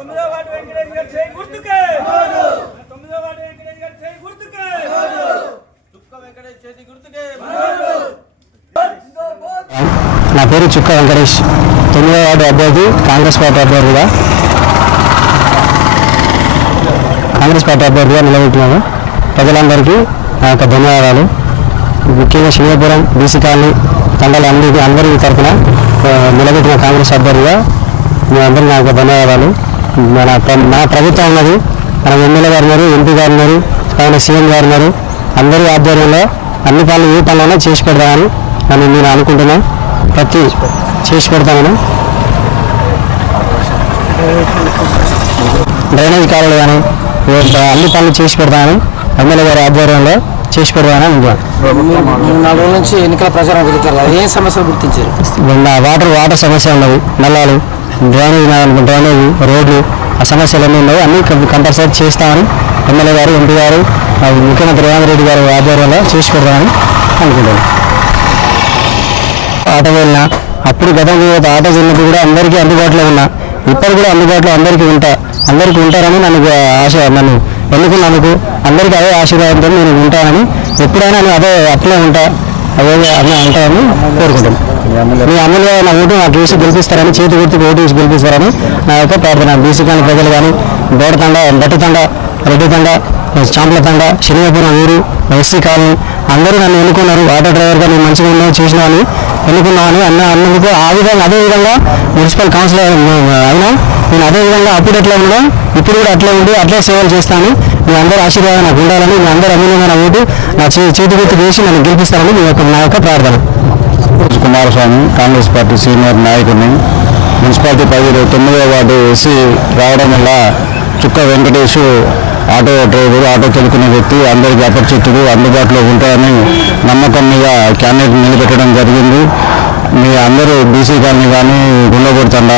9వ ward Venkatesh గారు చేయి గుర్తుకే 9వ వార్డు వెంకటేష్ గారు చేయి గుర్తుకే చుక్క వెంకటేష్ చేతి గుర్తుకే. నా పేరు చుక్క వెంకటేష్, 9వ వార్డు అభ్యర్థి, కాంగ్రెస్ పార్టీ అభ్యర్థిగా నిలబెట్టినాను. ప్రజలందరికీ నా యొక్క ధన్యవాదాలు. ముఖ్యంగా శివపురం బీసీ కాలనీ తండాల అందరి తరఫున నిలబెట్టిన కాంగ్రెస్ అభ్యర్థిగా మీ అందరికీ నా యొక్క ధన్యవాదాలు. మన ప్రభుత్వం ఉన్నది, మన ఎమ్మెల్యే గారు ఉన్నారు, ఎంపీ గారు ఉన్నారు, పైన సీఎం గారు ఉన్నారు. అందరి ఆధ్వర్యంలో అన్ని పనులు ఏ పనులైనా చేసి పెడతామని నేను అనుకుంటున్నాను. చేసి పెడతామని డ్రైనేజ్ కాలువలు కానీ అన్ని పనులు చేసి పెడతామని ఎమ్మెల్యే గారి ఆధ్వర్యంలో చేసి పెడతామని అనుకున్నాను. 4 రోజుల నుంచి ఎన్నికల ప్రచారం జరుగుతారు, ఏ సమస్యలు గుర్తించారు? వాటర్ సమస్య ఉన్నది, నల్లాలు, డ్రైనేజ్ రోడ్లు, ఆ సమస్యలు అన్నీ ఉన్నాయి. అన్నీ కంపల్సరీ చేస్తామని ఎమ్మెల్యే గారు, ఎంపీ గారు, ముఖ్యమంత్రి రేవంత్ రెడ్డి గారు ఆధ్వర్యంలో చేసి పెడతామని అనుకుంటున్నాను. ఆటో వెళ్ళినా అప్పుడు గతంలో ఆటో వెళ్ళినప్పుడు కూడా అందరికీ అందుబాటులో ఉన్నా, ఇప్పుడు కూడా అందుబాటులో అందరికీ ఉంటారని నన్ను ఎన్నుకున్నందుకు అందరికీ అదే ఆశీర్వాదంతో నేను ఉంటానని, ఎప్పుడైనా నేను అట్లే ఉంటానని కోరుకుంటాను. మీ అమలుగా నా ఓటు నాకు వేసి గెలిపిస్తారని, చేతి గుర్తుకు ఓటు వేసి గెలిపిస్తారని నా యొక్క ప్రార్థన. బీసీ కాలనీ ప్రజలు కానీ, బోడతండ, బట్టితండ, రెడ్డితండ, చాంప్లతండ, శనివాపురం ఊరు, ఎస్సీ కాలనీ అందరూ నన్ను ఎన్నుకున్నారు. ఆటో డ్రైవర్గా నేను మంచిగా ఉన్నాను, చేసినామని ఎన్నుకున్నామని అన్నందుకు అదేవిధంగా మున్సిపల్ కౌన్సిలర్ అయినా నేను అదేవిధంగా అప్పుడు ఎట్లా ఉన్నా ఇప్పుడు కూడా అట్లే ఉండి అట్లే సేవలు చేస్తాను. మీ అందరూ ఆశీర్వాదం నాకు ఉండాలని, మీ అందరూ అమూల్యంగా నా ఓటు నా చేతి గుర్తు వేసి నన్ను గెలిపిస్తారని నా యొక్క ప్రార్థన. కుమారస్వామి, కాంగ్రెస్ పార్టీ సీనియర్ నాయకుడిని. మున్సిపాలిటీ పరిధిలో 9వ వార్డు ఎస్సీ రావడం వల్ల చుక్క వెంకటేష్ ఆటో డ్రైవర్, ఆటో తొలుకునే వ్యక్తి, అందరికీ అపరిచితుడు, అందుబాటులో ఉంటారని నమ్మకం మీద క్యాండిడేట్ నిలబెట్టడం జరిగింది. మీ అందరూ బీసీ కాలనీ కానీ, గుండెగూడ తండ,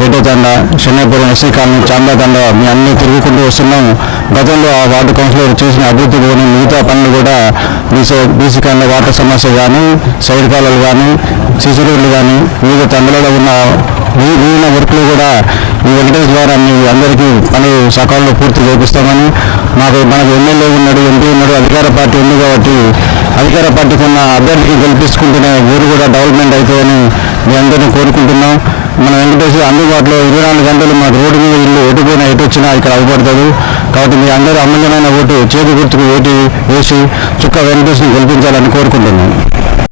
రెడ్డి తండ, శనివాపురం ఎస్సీ కాలనీ, చాందా తండ మీ అన్నీ తిరుగుకుంటూ వస్తున్నాం. గతంలో ఆ వార్డు కౌన్సిలర్ చేసిన అభివృద్ధి కానీ మిగతా పనులు కూడా బీసీ కాలనీ వాటర్ సమస్య కానీ, సైడ్ కాలువలు కానీ, సిసి రోడ్లు కానీ, వివిధ తండలలో ఉన్న మిగిలిన వర్క్లు కూడా ఈ వెంకటేష్ ద్వారా మీ అందరికీ పనులు సకాలంలో పూర్తి చేపిస్తామని, మనకు ఎమ్మెల్యే ఉన్నాడు, ఎంపీ ఉన్నాడు, అధికార పార్టీ ఉంది కాబట్టి అధికార పార్టీకి ఉన్న అభ్యర్థికి గెలిపించుకుంటూనే ఊరు కూడా డెవలప్మెంట్ అవుతుందని మీ అందరినీ కోరుకుంటున్నాం. మన వెంకటేష్ అందుబాటులో 24 గంటలు మనకు రోడ్డు మీద ఇల్లు ఎటుపోయినా ఎటు వచ్చినా ఇక్కడ అవపడుతుంది. కాబట్టి మీ అందరూ అమూల్యమైన ఓటు చేతి గుర్తుకు వేసి చుక్క వెంకటేష్ని గెలిపించాలని కోరుకుంటున్నాం.